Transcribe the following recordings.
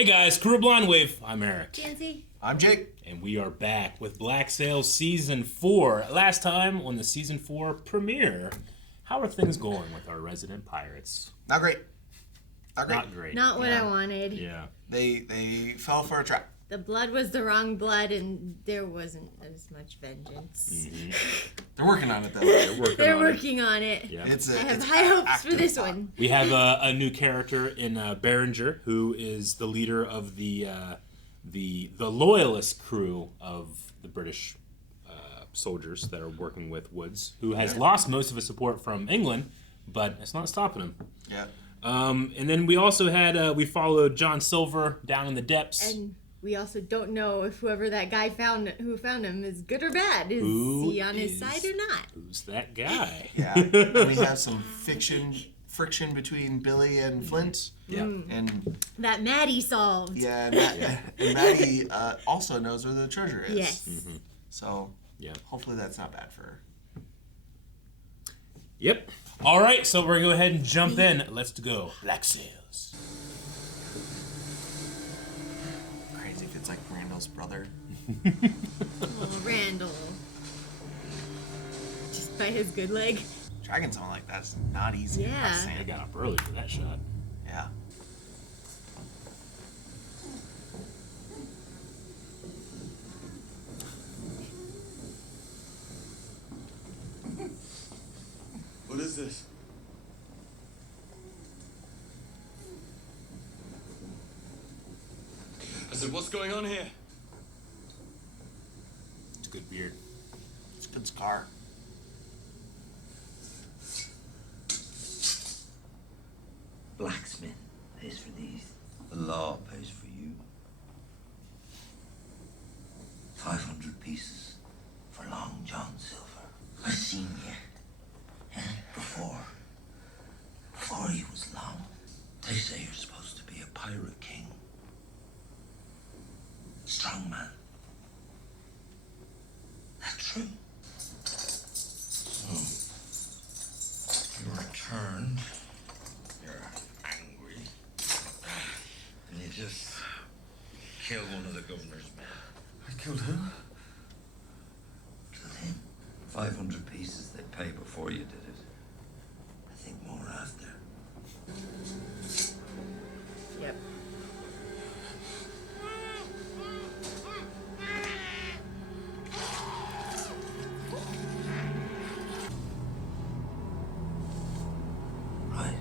Hey guys, Crew of Blind Wave. I'm Eric. Janci. I'm Jake. And we are back with Black Sails Season 4. Last time on the Season 4 premiere, how are things going with our resident pirates? Not great. Not great. Not great. Not what I wanted. Yeah. They fell for a trap. The blood was the wrong blood, and there wasn't as much vengeance. Mm-hmm. They're working on it, though. They're working on it. Yeah. I have high hopes for this one. We have a new character in Berenger, who is the leader of the loyalist crew of the British soldiers that are working with Woods, who has lost most of his support from England, but it's not stopping him. Yeah. And then we also had we followed John Silver down in the depths. And we also don't know if whoever that guy who found him is good or bad. Is he on his side or not? Who's that guy? Yeah. We have some friction between Billy and Flint. Yeah. And that Maddie solved. yeah, and Maddie also knows where the treasure is. Yes. Mm-hmm. So Yeah. hopefully that's not bad for her. Yep. All right, so we're going to go ahead and jump in. Let's go. Black Sails. Crazy if it's like Randall's brother. Oh, Randall. Just by his good leg. Dragging someone like that's not easy. Yeah. I got up early for that shot. Yeah. What is this? I said, what's going on here? It's a good beard. It's a good scar. Blacksmith pays for these. The law pays for you. 500 pieces for Long John Silver. I seen you before he was long. They say you're supposed to be a pirate king. Strong man. That's true. So, you returned. You're angry. And you just killed one of the governor's men. I killed who? Killed him. 500 pieces they'd pay before you did it. I think more after. Yep. Right.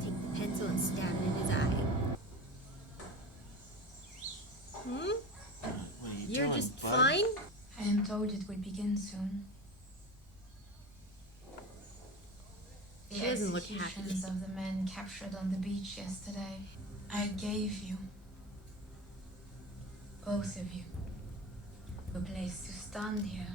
Take the pencil and stab it in his eye. What are you You're doing, just bud? fine? I am told it will begin soon. The He doesn't look happy. executions of the men captured on the beach yesterday. I gave you, both of you, a place to stand here,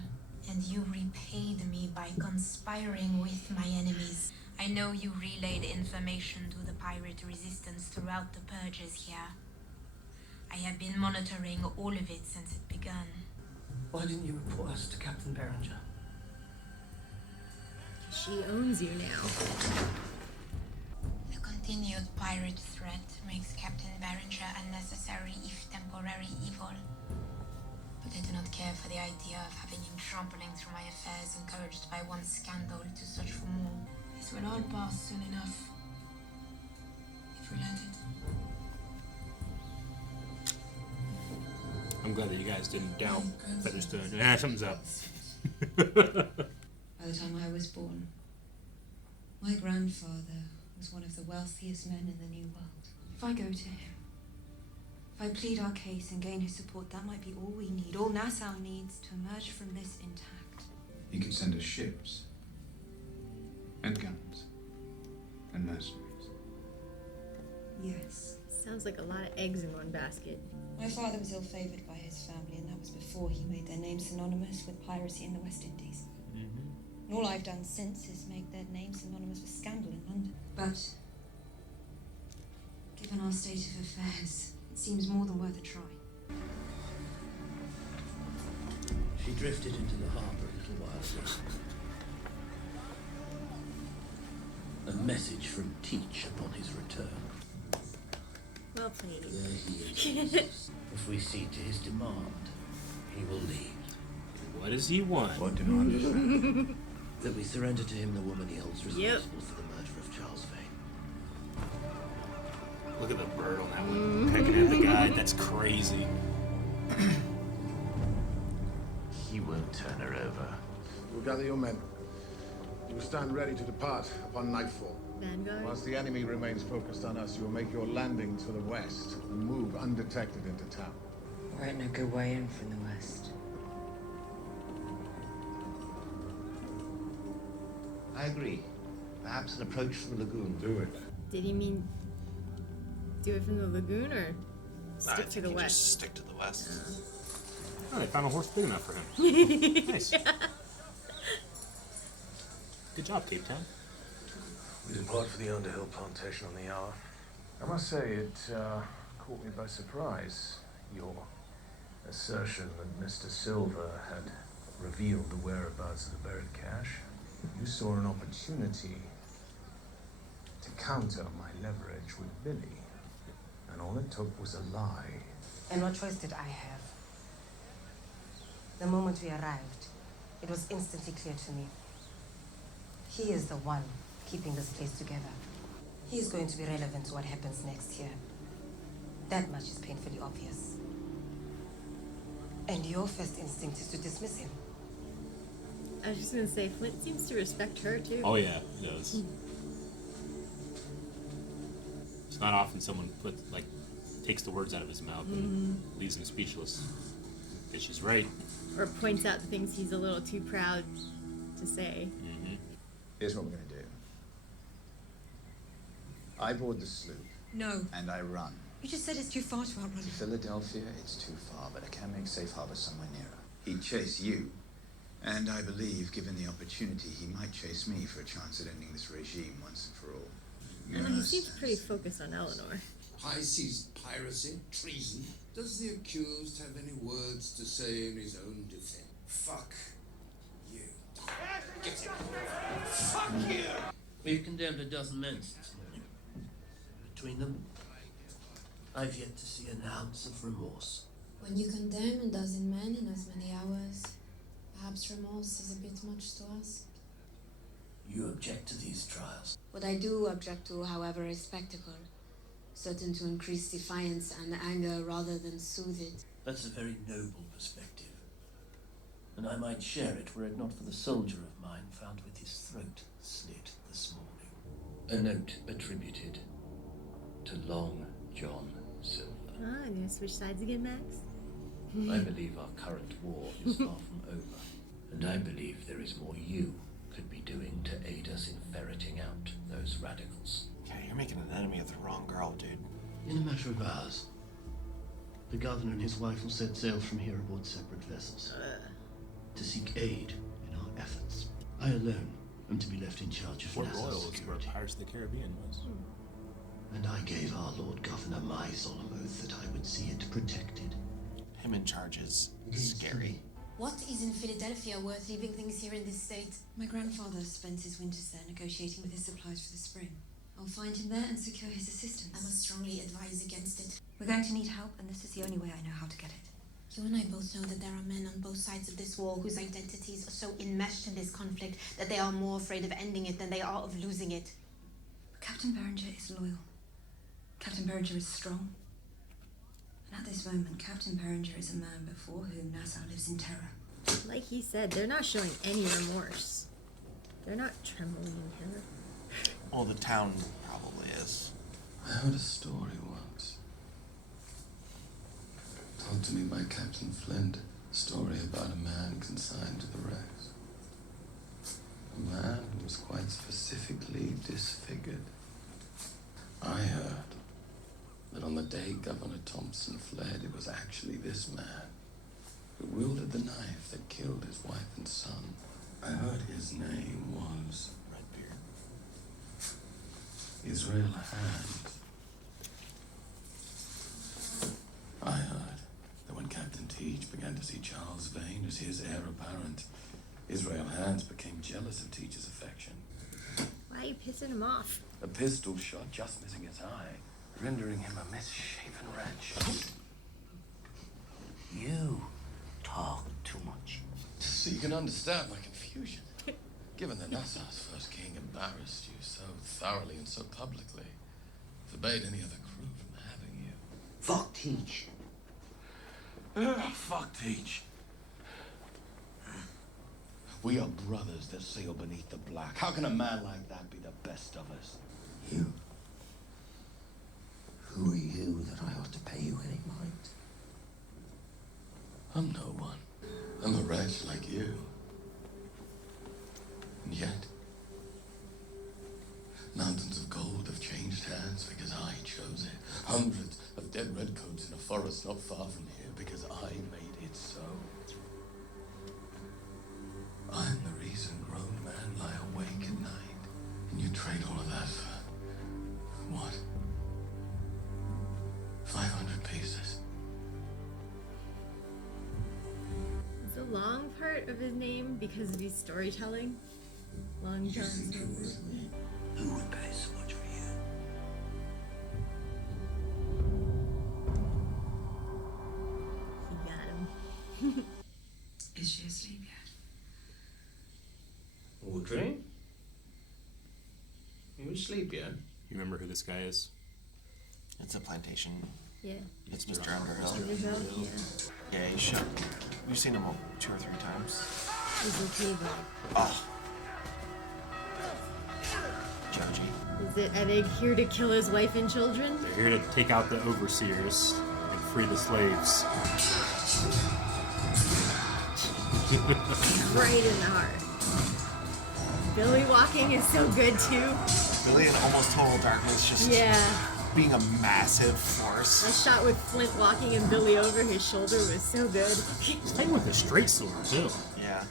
and you repaid me by conspiring with my enemies. I know you relayed information to the pirate resistance throughout the purges here. I have been monitoring all of it since it began. Why didn't you report us to Captain Berenger? She owns you now. The continued pirate threat makes Captain Berenger unnecessary if temporary evil. But I do not care for the idea of having him trampling through my affairs, encouraged by one scandal to search for more. This will all pass soon enough. If we let it. I'm glad that you guys didn't doubt Featherstone. Something's up. By the time I was born, my grandfather was one of the wealthiest men in the New World. If I go to him, if I plead our case and gain his support, that might be all we need, all Nassau needs to emerge from this intact. He could send us ships, and guns, and mercenaries. Yes. Sounds like a lot of eggs in one basket. My father was ill-favored by his family, and that was before he made their name synonymous with piracy in the West Indies. And all I've done since is make their name synonymous with scandal in London. But, given our state of affairs, it seems more than worth a try. She drifted into the harbour a little while ago. And message from Teach upon his return. Well played. There he is. If we cede to his demand, he will leave. What does he want? What demand is that? That we surrender to him the woman he holds responsible for the murder of Charles Vane. Look at the bird on that one, pecking at the guy. That's crazy. He won't turn her over. You will gather your men. You will stand ready to depart upon nightfall. Vanguard. Whilst the enemy remains focused on us, you will make your landing to the west and move undetected into town. We're in a good way in from the west. I agree. Perhaps an approach from the lagoon. Do it. Did he mean do it from the lagoon or stick to the west? Just stick to the west. Oh, they found a horse big enough for him. Nice. Good job, Cape Town. We depart for the Underhill plantation on the hour. I must say, it caught me by surprise. Your assertion that Mr. Silver had revealed the whereabouts of the buried cache. You saw an opportunity to counter my leverage with Billy. And all it took was a lie. And what choice did I have? The moment we arrived, it was instantly clear to me. He is the one keeping this place together. He is going to be relevant to what happens next here. That much is painfully obvious. And your first instinct is to dismiss him. I was just gonna say, Flint seems to respect her too. Oh yeah, he does. It's not often someone takes the words out of his mouth and leaves him speechless. Because she's right. Or points out the things he's a little too proud to say. Here's what we're going to do. I board the sloop. No. And I run. You just said it's too far to outrun. To Philadelphia, it's too far, but I can make safe harbor somewhere nearer. He'd chase you. And I believe, given the opportunity, he might chase me for a chance at ending this regime once and for all. I don't know, he seems pretty focused on Eleanor. High seas piracy, treason. Does the accused have any words to say in his own defense? Fuck you. Get him. Fuck you! We've condemned a dozen men since morning. Between them, I've yet to see an ounce of remorse. When you condemn a dozen men in as many hours, perhaps remorse is a bit much to ask. You object to these trials? What I do object to, however, is spectacle, certain to increase defiance and anger rather than soothe it. That's a very noble perspective. And I might share it were it not for the soldier of mine found with his throat slit this morning. A note attributed to Long John Silver. Ah, you gonna switch sides again, Max? I believe our current war is far from over, and I believe there is more you could be doing to aid us in ferreting out those radicals. Yeah, you're making an enemy of the wrong girl, dude. In a matter of hours, the governor and his wife will set sail from here aboard separate vessels to seek aid in our efforts. I alone am to be left in charge of Port Nassau's Royal is where security. Pirates of the Caribbean was. And I gave our Lord Governor my solemn oath that I would see it protected. Him in charge is scary. What is in Philadelphia worth leaving things here in this state? My grandfather spends his winters there negotiating with his supplies for the spring. I'll find him there and secure his assistance. I must strongly advise against it. We're going to need help, and this is the only way I know how to get it. You and I both know that there are men on both sides of this war whose identities are so enmeshed in this conflict that they are more afraid of ending it than they are of losing it. But Captain Berenger is loyal. Captain Berenger is strong. And at this moment, Captain Berenger is a man before whom Nassau lives in terror. Like he said, they're not showing any remorse. They're not trembling in terror. Well, the town probably is. I heard a story once. Told to me by Captain Flint. A story about a man consigned to the wrecks. A man who was quite specifically disfigured. I heard that on the day Governor Thompson fled, it was actually this man who wielded the knife that killed his wife and son. I heard his name was Redbeard. Israel Hand. I heard that when Captain Teach began to see Charles Vane as his heir apparent, Israel Hands became jealous of Teach's affection. Why are you pissing him off? A pistol shot just missing his eye, rendering him a misshapen wretch. You talk too much. So you can understand my confusion. Given that Nassau's first king embarrassed you so thoroughly and so publicly, forbade any other crew from having you. Fuck Teach. Fuck Teach. We are brothers that sail beneath the black. How can a man like that be the best of us? You. Who are you that I ought to pay you any mind? I'm no one. I'm a wretch like you. And yet, mountains of gold have changed hands because I chose it. Hundreds of dead redcoats in a forest not far from here because I made it so. I'm the reason grown men lie awake at night. And you trade all of that for what? 500 pieces. Is the long part of his name because of his storytelling? Long John Silver. Who would pay so much for you? He got him. Is she asleep yet? Audrey? You asleep yet? You remember who this guy is? It's a plantation. Yeah. It's Mr. Underhill. Underhill, yeah. Yeah, he should. We've seen him 2 or 3 times. He's okay though. Oh. Joji. Are they here to kill his wife and children? They're here to take out the overseers and free the slaves. Right in the heart. Billy walking is so good too. Billy in almost total darkness, just being a massive force. A shot with Flint walking and Billy over his shoulder was so good. He's playing with a straight sword too. Yeah.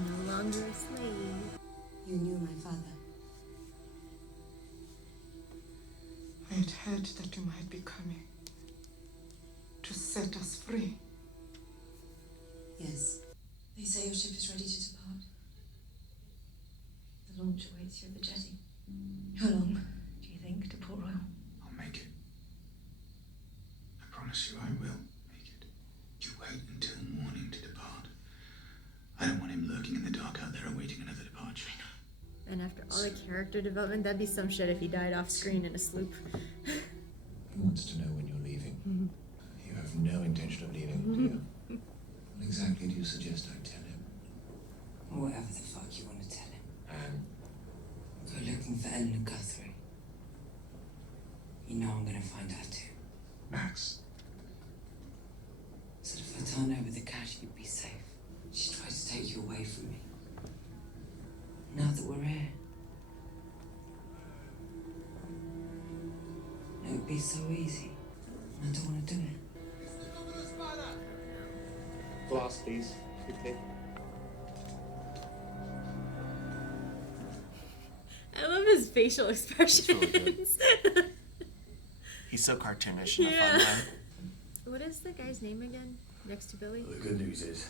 No longer a slave. You knew my father. I had heard that you might be coming to set us free. Yes. They say your ship is ready to depart. The launch awaits you at the jetty. How long do you think to Port Royal? I'll make it. I promise you I will make it. You wait until morning to depart. I don't want him lurking in the dark out there awaiting another departure. And after all the character development, that'd be some shit if he died off screen in a sloop. He wants to know when you're leaving. You have no intention of leaving, do you? What exactly do you suggest I tell him? Whatever the fuck you want to tell him. And Go looking for Eleanor Guthrie. You know I'm gonna find out too. Max. So if I turn over the cash, you'd be safe. She tried to take you away from me. Now that we're here, it would be so easy. I don't want to do it. Glass, please. Quickly. I love his facial expressions. He's so cartoonish in a fun way. What is the guy's name again? Next to Billy? Well, the good news is,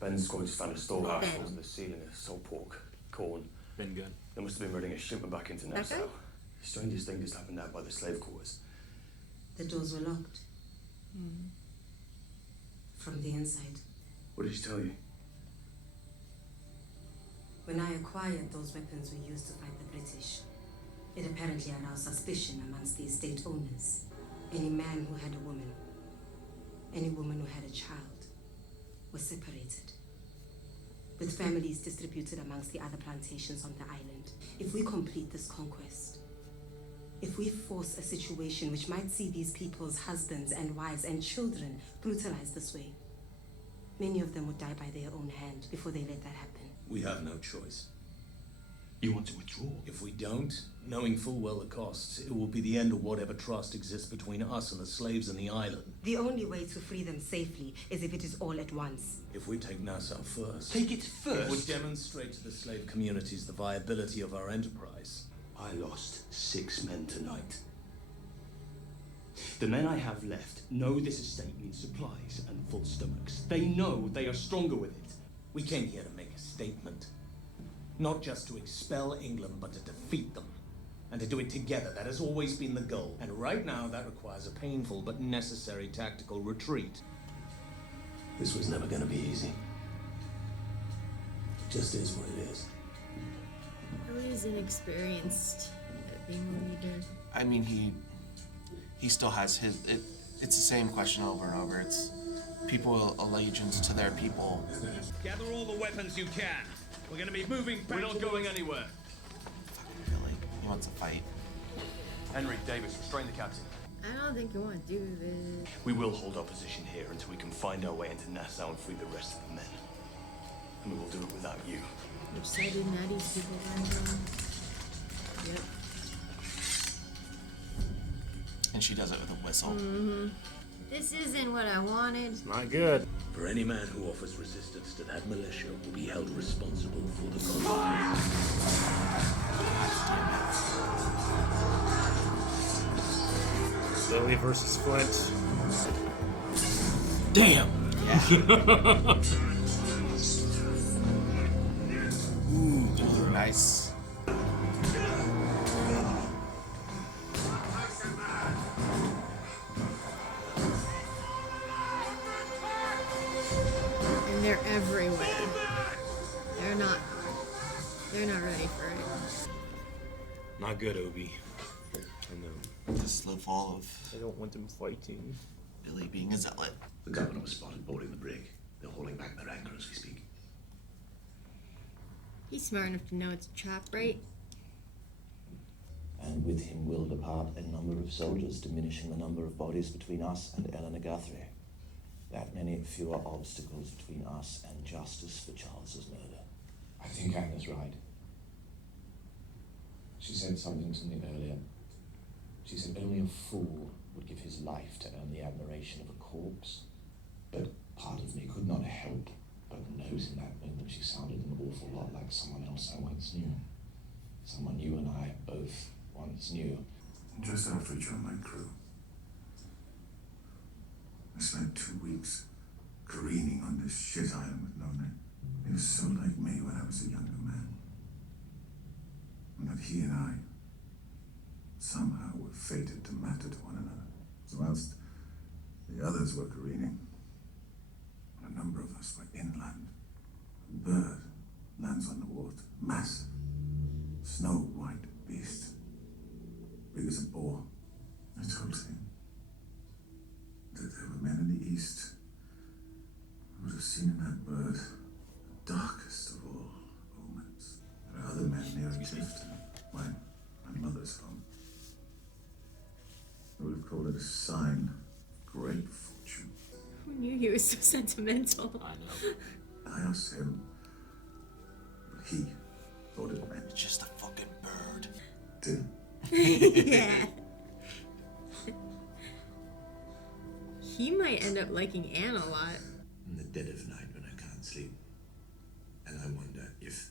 Ben's squad just found a storehouse Ben. under the ceiling of salt pork, corn. Been good. They must have been running a shipment back into That Nassau. guy? The strangest thing just happened out by the slave quarters. The doors were locked. From the inside. What did she tell you? When I acquired those weapons we used to fight the British, it apparently aroused suspicion amongst the estate owners. Any man who had a woman, any woman who had a child, was separated, with families distributed amongst the other plantations on the island. If we complete this conquest, if we force a situation which might see these people's husbands and wives and children brutalized this way, many of them would die by their own hand before they let that happen. We have no choice. You want to withdraw? If we don't, knowing full well the costs, it will be the end of whatever trust exists between us and the slaves in the island. The only way to free them safely is if it is all at once. If we take Nassau first... Take it first? It would demonstrate to the slave communities the viability of our enterprise. I lost 6 men tonight. The men I have left know this estate needs supplies and full stomachs. They know they are stronger with it. We came here to make a statement. Not just to expel England, but to defeat them. And to do it together. That has always been the goal. And right now, that requires a painful but necessary tactical retreat. This was never going to be easy. It just is what it is. Billy's inexperienced at being a leader. I mean, he still has his... It's the same question over and over. It's people allegiance to their people. Gather all the weapons you can. We're going to be moving back. We're not going anywhere. Fucking Billy. He wants a fight. Henry, Davis, restrain the captain. I don't think you want to do this. We will hold our position here until we can find our way into Nassau and free the rest of the men. And we will do it without you. Which side did Natty's people land on? Yep. And she does it with a whistle. Mm-hmm. This isn't what I wanted. It's not good. For any man who offers resistance to that militia will be held responsible for the consequences. Billy versus Flint. Damn! Yeah. Ooh, nice. And they're everywhere. They're not ready for it. Not good, Obi. I know. The slow fall of... I don't want them fighting. Billy being a zealot. The governor was spotted boarding the brig. They're holding back their anchor as we speak. He's smart enough to know it's a trap, right? And with him will depart a number of soldiers, diminishing the number of bodies between us and Eleanor Guthrie. That many fewer obstacles between us and justice for Charles's murder. I think Anna's right. She said something to me earlier. She said only a fool would give his life to earn the admiration of a corpse. But part of me could not help but note in that moment she sounded an awful lot like someone else I once knew. Someone you and I both once knew. Just after I joined my crew, I spent 2 weeks careening on this shit island with no name. He was so like me when I was a younger man. And that he and I somehow were fated to matter to one another. So whilst the others were careening, a number of us were inland. A bird lands on the water, massive, snow-white beast, big as a boar. I told him that there were men in the east who would have seen in that bird the darkest of all omens. There are other men near Clifton, my mother's home. I would have called it a sign of great fortune. Who knew he was so sentimental? I know. I asked him, but he thought it meant just a fucking bird. Did Yeah. He might end up liking Anne a lot. In the dead of night when I can't sleep. And I wonder if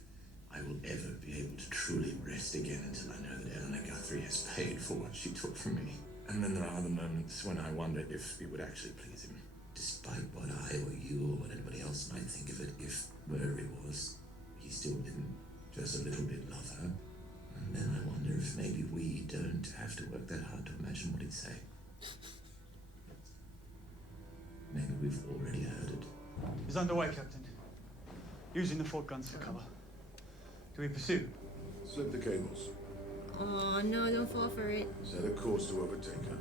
I will ever be able to truly rest again until I know that Eleanor Guthrie has paid for what she took from me. And then there are other moments when I wonder if it would actually please him. Despite what I or you or what anybody else might think of it, if wherever it was, he still didn't just a little bit love her. And then I wonder if maybe we don't have to work that hard to imagine what he'd say. Maybe we've already heard it. He's underway, Captain. Using the fort guns for cover. Do we pursue? Slip the cables. Oh no, don't fall for it. Set a course to overtake her.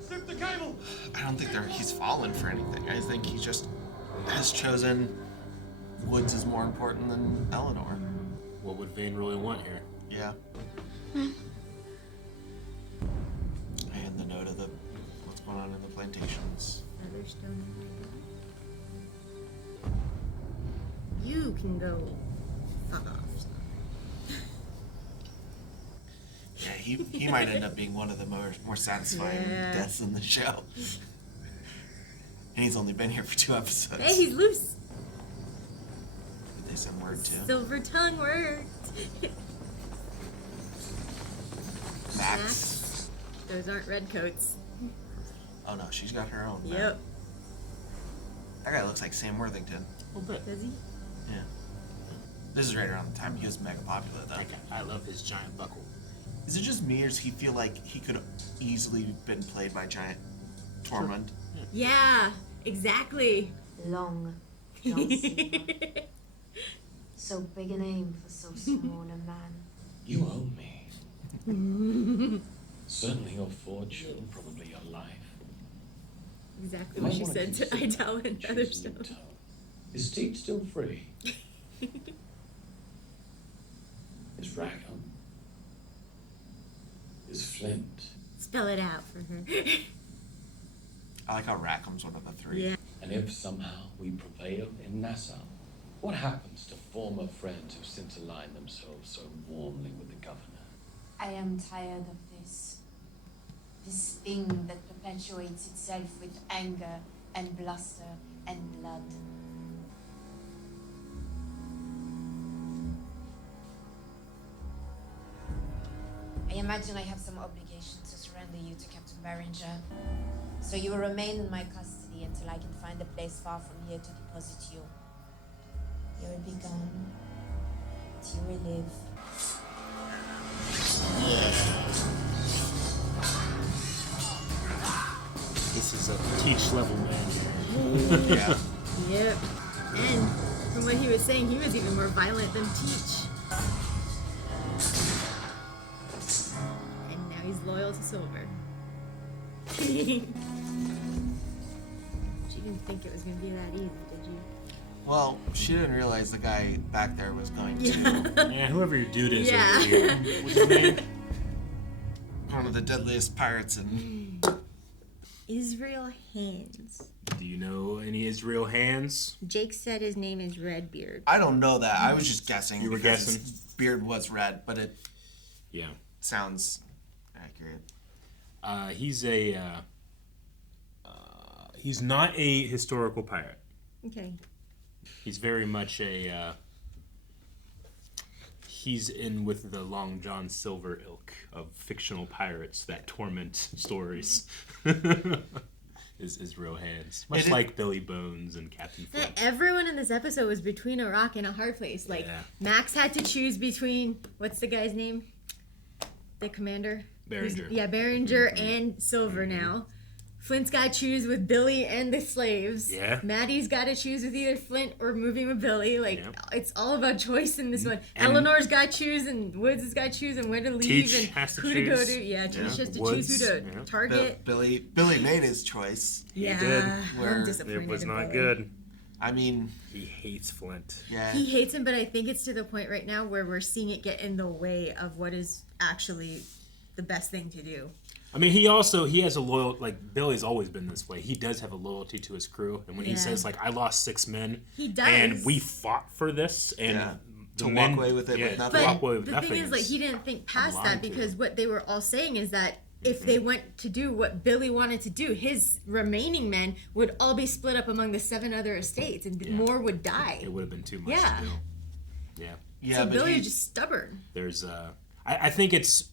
Slip the cable! I don't think he's fallen for anything. I think he just has chosen Woods is more important than Eleanor. What would Vane really want here? Yeah. And the note of what's going on in the plantations. Featherstone. You can go fuck off. Yeah, he might end up being one of the more satisfying deaths in the show. And he's only been here for 2 episodes. Hey, he's loose. They some word too. Silver tongue worked. Max. Those aren't red coats. Oh no, she's got her own. Yep. That guy looks like Sam Worthington. A little bit. Does he? Yeah. This is right around the time he was mega popular though. That guy, I love his giant buckle. Is it just me or does he feel like he could have easily been played by Giant Tormund? Yeah, exactly. Long John Silver. So big a name for so small a man. You owe me. Certainly your fortune, probably your life. Exactly what she said to Idell and Featherstone. Is Teat still free? Is Rackham? Is Flint? Spell it out for her. I like how Rackham's one of the 3. Yeah. And if somehow we prevail in Nassau, what happens to former friends who since aligned themselves so warmly with the governor? I am tired of this. This thing that perpetuates itself with anger and bluster and blood. I imagine I have some obligation to surrender you to Captain Berenger. So you will remain in my custody until I can find a place far from here to deposit you. You will be gone, but you will live. This is a Teach level man here. Yeah. Yep. And from what he was saying, he was even more violent than Teach. And now he's loyal to Silver. She didn't think it was going to be that easy, did you? Well, she didn't realize the guy back there was going to. Yeah, whoever your dude is. Yeah. Over here. What's his name? One of the deadliest pirates in. Israel Hands. Do you know any Israel hands? Jake said his name is Redbeard. I don't know that. I was just guessing. You were because guessing? his beard was red, but it Yeah. sounds accurate. He's not a historical pirate. Okay. He's very much he's in with the Long John Silver ilk of fictional pirates that torment stories. is Israel Hands. Much like Billy Bones and Captain Flint. Everyone in this episode was between a rock and a hard place. Like, Max had to choose between, what's the guy's name? The commander? Berenger. Yeah, Berenger and Silver now. Flint's got to choose with Billy and the slaves. Yeah. Maddie's got to choose with either Flint or moving with Billy. Like, it's all about choice in this one. And Eleanor's got to choose, and Woods has got to choose, and where to leave, Teach and has to who choose. to go to. Yeah, Teach has to choose who to target. Billy made his choice. Yeah, He did. I'm disappointed It was in not Billy. good. I mean, he hates Flint. Yeah. He hates him, but I think it's to the point right now where we're seeing it get in the way of what is actually the best thing to do. I mean, he has a loyal, like, Billy's always been this way. He does have a loyalty to his crew. And when he says, like, I lost 6 men. He does. And we fought for this. And to walk away with it with nothing. To walk away with The nothing. thing is, like, he didn't think past lying that to because what they were all saying is that if they went to do what Billy wanted to do, his remaining men would all be split up among the 7 other estates and more would die. It would have been too much Yeah. to do. Yeah. Yeah, so but Billy is just stubborn. There's, I think it's,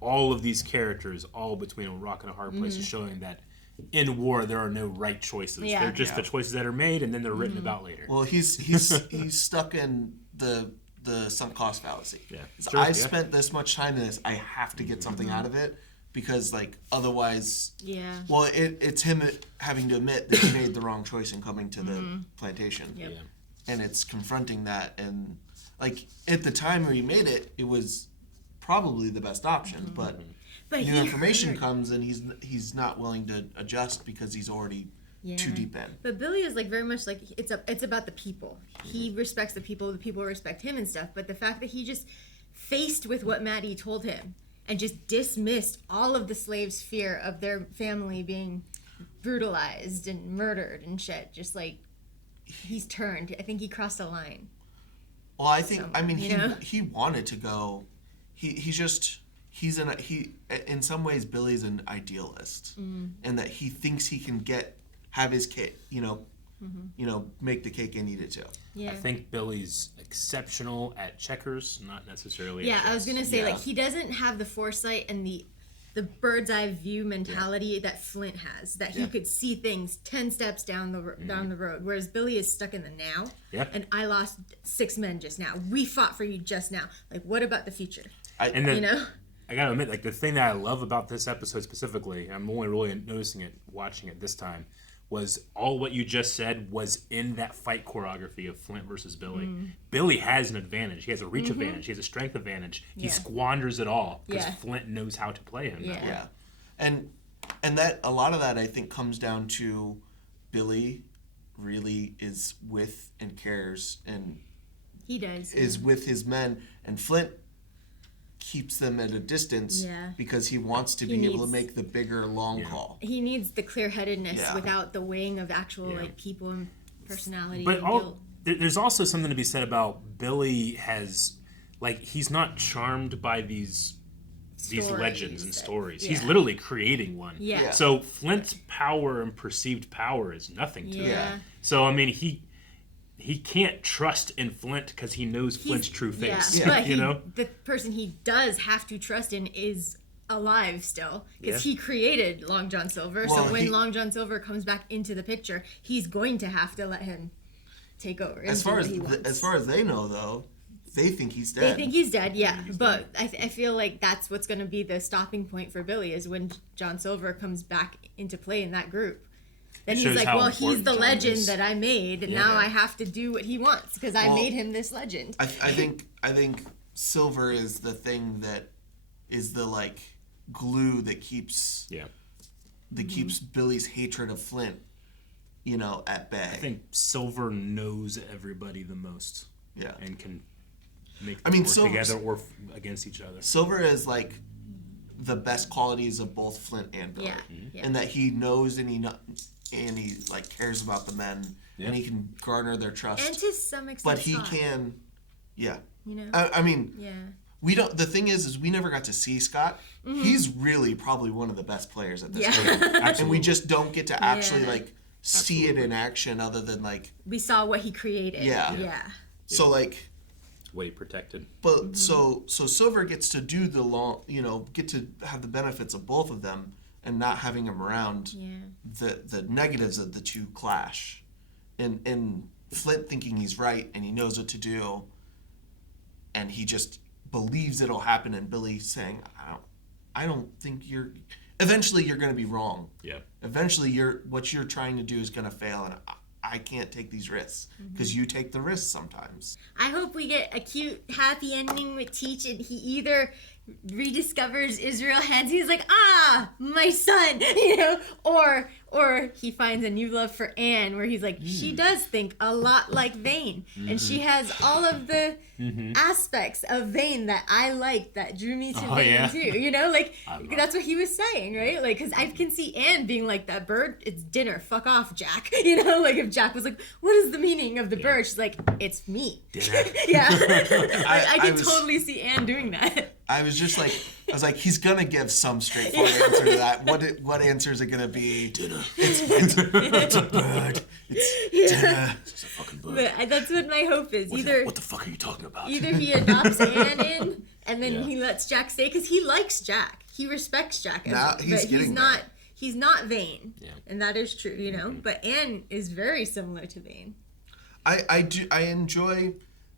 all of these characters, all between a rock and a hard place, Mhm. is showing that in war there are no right choices. Yeah. They're just Yeah. the choices that are made, and then they're written about later. Well, he's stuck in the sunk cost fallacy. Yeah. So I've spent this much time in this. I have to get something out of it because, like, otherwise. Yeah. Well, it's him having to admit that he made the wrong choice in coming to the plantation. Yep. Yeah. And it's confronting that, and like at the time where he made it, it was probably the best option, but But new he information heard- comes and he's not willing to adjust because he's already too deep in. But Billy is like very much like it's about the people. He respects the people respect him and stuff. But the fact that he just faced with what Maddie told him and just dismissed all of the slaves' fear of their family being brutalized and murdered and shit, just like he's turned. I think he crossed a line. Well, I think So, I mean you know? he wanted to go. He in some ways Billy's an idealist, and that he thinks he can have his cake, make the cake and eat it too. Yeah. I think Billy's exceptional at checkers, not necessarily. Yeah, at chess. I was gonna say like he doesn't have the foresight and the bird's eye view mentality that Flint has. That he could see things 10 steps down the road, whereas Billy is stuck in the now. Yeah. And I lost 6 men just now. We fought for you just now. Like, what about the future? I gotta admit, like the thing that I love about this episode specifically, I'm only really noticing it watching it this time, was all what you just said was in that fight choreography of Flint versus Billy. Billy has an advantage. He has a reach advantage. He has a strength advantage. He squanders it all because Flint knows how to play him. Yeah. And that a lot of that I think comes down to Billy really is with and cares and he does is with his men, and Flint keeps them at a distance because he wants to be able to make the bigger long call. He needs the clear-headedness without the weighing of actual like people and personality. But and there's also something to be said about Billy has, like, he's not charmed by these legends and stories. He's literally creating one. Yeah. So Flint's power and perceived power is nothing to him. So I mean, he can't trust in Flint because he knows Flint's true face. But the person he does have to trust in is alive still because he created Long John Silver. Well, so when Long John Silver comes back into the picture, he's going to have to let him take over. As far as they know, though, they think he's dead. They think he's dead, yeah. But I feel like that's what's going to be the stopping point for Billy is when John Silver comes back into play in that group. Then he's like, well, he's the legend that I made, and now I have to do what he wants because I made him this legend. I think Silver is the thing that is the like glue that keeps keeps Billy's hatred of Flint, at bay. I think Silver knows everybody the most. Yeah, and can make them work together or against each other. Silver is like the best qualities of both Flint and Billy, and that he knows and he like cares about the men and he can garner their trust. And to some extent, but he can, we don't. The thing is we never got to see Scott. He's really probably one of the best players at this game, and we just don't get to actually like see it in action, other than like we saw what he created. Yeah. So like what he protected. But so Silver gets to do get to have the benefits of both of them. And not having him around, the negatives of the two clash, and Flint thinking he's right and he knows what to do, and he just believes it'll happen, and Billy saying, I don't think eventually you're going to be wrong. Yeah. Eventually what you're trying to do is going to fail, and I can't take these risks because you take the risks sometimes. I hope we get a cute happy ending with Teach, and he either rediscovers Israel Hands. He's like, my son, or he finds a new love for Anne, where he's like, she does think a lot like Vane, and she has all of the aspects of Vane that I like, that drew me to Vane too. That's what he was saying, right? Like, because I can see Anne being like, that bird, it's dinner. Fuck off, Jack. Like if Jack was like, what is the meaning of the bird? She's like, it's meat. I can totally see Anne doing that. I was like, he's gonna give some straightforward answer to that. What answer is it gonna be? Dinner. It's a bird. It's dinner. It's a fucking bird. But that's what my hope is. What the fuck are you talking about? Either he adopts Anne in, and then he lets Jack stay because he likes Jack. He respects Jack. But he's not Vane, and that is true. But Anne is very similar to Vane. I enjoy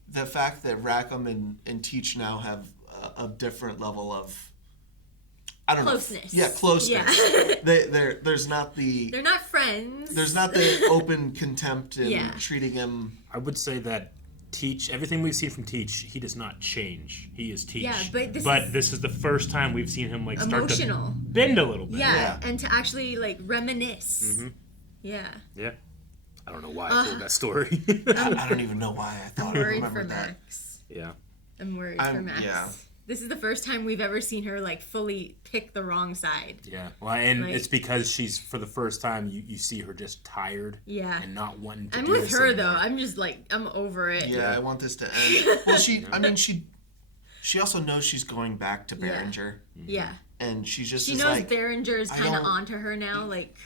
the fact that Rackham and Teach now have a different level of closeness. Closeness. Yeah. There's not the. They're not friends. There's not the open contempt and treating him. I would say that Teach, everything we've seen from Teach, he does not change. He is Teach. Yeah, but this is the first time we've seen him like start emotional. To bend a little bit. Yeah, and to actually like reminisce. Yeah. Yeah. I don't know why I told that story. I don't even know why I thought I remembered that. Max. Yeah. I'm worried for Max. Yeah. This is the first time we've ever seen her like fully pick the wrong side. Yeah. Well, and it's because she's, for the first time, you see her just tired. Yeah. And not wanting to I'm do with her anymore. though. I'm just like, I'm over it. Yeah, I want this to end. Well, she She also knows she's going back to Behringer. Yeah. And she just she is knows like, Behringer is kind of onto her now. Like,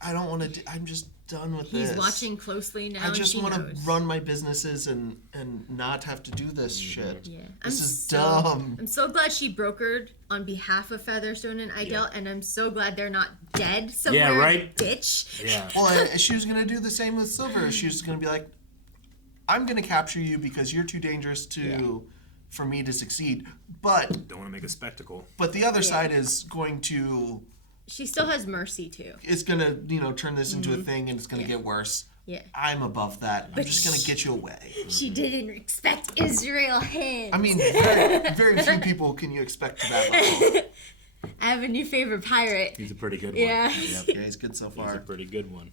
I don't want to. I'm just done with he's this. watching closely now. I just want to run my businesses and not have to do this shit. Yeah, this is dumb. I'm so glad she brokered on behalf of Featherstone and Idell, and I'm so glad they're not dead somewhere. Yeah, right. Bitch. Yeah. Well, and she was gonna do the same with Silver. She was gonna be like, I'm gonna capture you because you're too dangerous for me to succeed. But don't want to make a spectacle. But the other side is going to. She still has mercy too. It's gonna, turn this into a thing, and it's gonna get worse. Yeah. I'm above that. I'm just gonna get you away. She didn't expect Israel hands. I mean, very few people can you expect to that level. I have a new favorite pirate. He's a pretty good one. Yeah. Yeah, he's good so far. He's a pretty good one.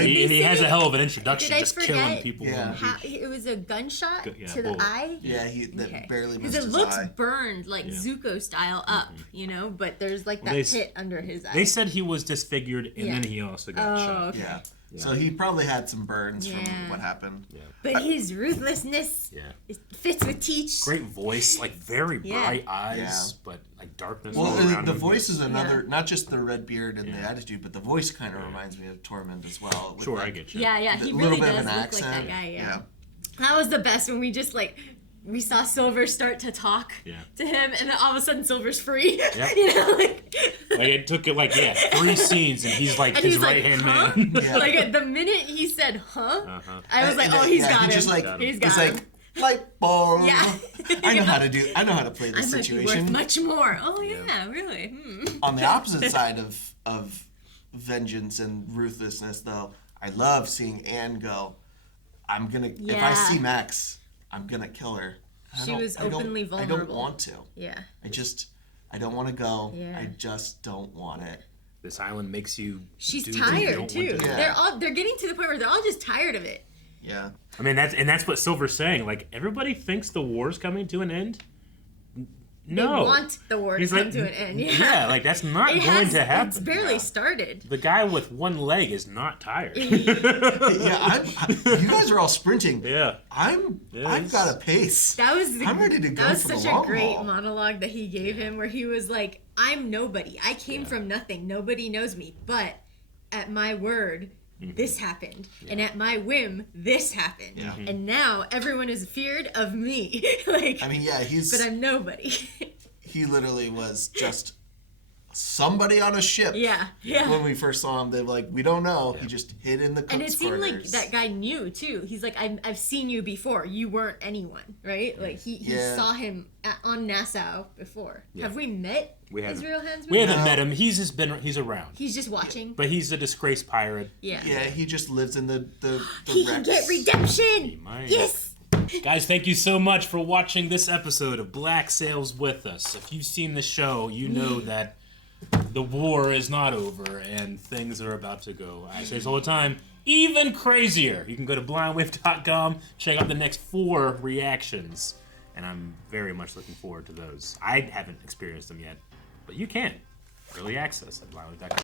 He has a hell of an introduction, Did I just forget killing people. how it was a gunshot to the eye? Yeah, that barely missed Because his it looks eye. burned, like Zuko style up, but there's like that pit under his eye. They said he was disfigured, and then he also got shot. Okay. Yeah. So he probably had some burns from what happened. Yeah. But his ruthlessness fits with Teach. Great voice, like very bright eyes, but like darkness all around the him. voice is another, not just the red beard and the attitude, but the voice kind of reminds me of Tormund as well. Sure, I get you. Yeah, he really does look like that guy, yeah. That was the best when we just we saw Silver start to talk to him, and then all of a sudden Silver's free. Yep. Like it took 3 scenes, and he's like his right hand man. Yeah. Like at the minute he said, "Huh," I was like, "Oh, he's got him. He's got him." Light bulb. Yeah. I know how to play this I might situation. be worth much more. Oh yeah, really. On the opposite side of vengeance and ruthlessness, though, I love seeing Anne go. I'm gonna if I see Max, I'm gonna kill her. She was openly vulnerable. I don't want to. Yeah. I don't want to go. Yeah. I just don't want it. This island makes you. She's tired too. Yeah. They're getting to the point where they're all just tired of it. Yeah. I mean that's what Silver's saying. Like everybody thinks the war's coming to an end. No. They want the war to come to an end. Yeah, like that's not going to happen. It's barely started. The guy with one leg is not tired. You guys are all sprinting. Yeah. I've got a pace. I'm ready to go. That was for the such a long great haul. monologue that he gave him, where he was like, "I'm nobody. I came from nothing. Nobody knows me. But at my word, this happened, and at my whim, this happened, and now everyone is feared of me." But I'm nobody. He literally was just somebody on a ship. Yeah. When we first saw him, they're like, we don't know. He just hid in the cook's And it seemed quarters. like that guy knew too. He's like, I've seen you before. You weren't anyone, right? Like he saw him on Nassau before. Yeah. Have we met Israel Hansman? We haven't met him. He's around. He's just watching. But he's a disgraced pirate. Yeah. Yeah, he just lives in the He wrecks. can get redemption. He might. Yes. Guys, thank you so much for watching this episode of Black Sails with us. If you've seen the show, you know that the war is not over and things are about to go, I say this all the time, even crazier. You can go to blindwave.com, check out the next 4 reactions, and I'm very much looking forward to those. I haven't experienced them yet, but you can. Early access at blindwave.com.